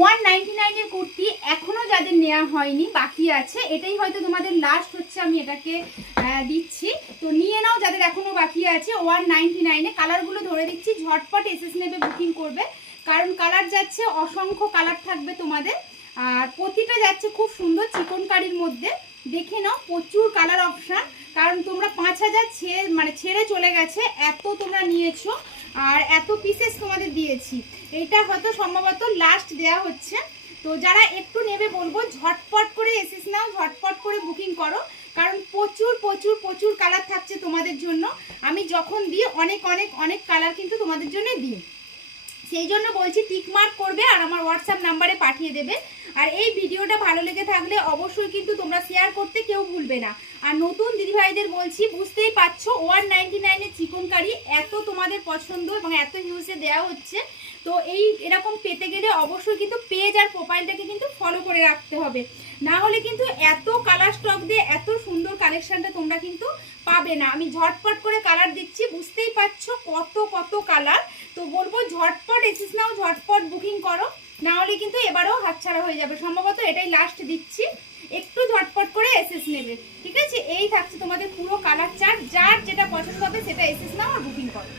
199 এর কুর্তি এখনো যাদের নেওয়া হয়নি, বাকি আছে, এটাই হয়তো তোমাদের লাস্ট হচ্ছে, আমি এটাকে দিচ্ছি। তো নিয়ে নাও যাদের এখনো বাকি আছে। 199 এ কালারগুলো ধরে দিচ্ছি, ঝটপট এসএস নেবে, বুকিং করবে, কারণ কালার যাচ্ছে, অসংখ্য কালার থাকবে তোমাদের, আর প্রতিটা যাচ্ছে খুব সুন্দর চিকনকারির মধ্যে। দেখে নাও, প্রচুর কালার অপশান, কারণ তোমরা 5000 ছেড়ে চলে গেছে, এত তোমরা নিয়েছো আর এত পিসেস তোমাদের দিয়েছি, এইটা হয়তো সম্ভবত লাস্ট দেয়া হচ্ছে। তো যারা একটু নেবে বলবো ঝটপট করে এসএস নাও, ঝটপট করে বুকিং করো, কারণ প্রচুর প্রচুর প্রচুর কালার থাকছে তোমাদের জন্য। আমি যখন দিই অনেক অনেক অনেক কালার কিন্তু তোমাদের জন্য দিই, সেই জন্য বলছি টিক মার্ক করবে আর আমার হোয়াটসঅ্যাপ নাম্বারে পাঠিয়ে দেবে। আর এই ভিডিওটা ভালো লেগে থাকলে অবশ্যই কিন্তু তোমরা শেয়ার করতে কেউ ভুলবে না। আর নতুন দিদিভাইদের বলছি, বুঝতেই পারছো 199 এর চিকনকারি এত তোমাদের পছন্দ এবং এত হিউজে দেওয়া হচ্ছে, তো এরকম পেতে গেলে অবশ্যই কিন্তু পেজ আর প্রোফাইলটাকে কিন্তু ফলো করে রাখতে হবে, না হলে কিন্তু এত কালার স্টক দিয়ে এত সুন্দর কালেকশনটা তোমরা কিন্তু পাবে না। আমি ঝটপট করে কালার দিচ্ছি, বুঝতেই পারছো কত কত কালার। তো বলবো ঝটপট এসিস নাও, ঝটপট বুকিং করো, না হলে কিন্তু এবারেও হাতছাড়া হয়ে যাবে। সম্ভবত এটাই লাস্ট দিচ্ছি, একটু ঝটপট করে এসএস নেবে, ঠিক আছে? এই থাকছে তোমাদের পুরো কালার চার্ট, যার যেটা পছন্দ হবে সেটা এসএস নাও আর বুকিং করো।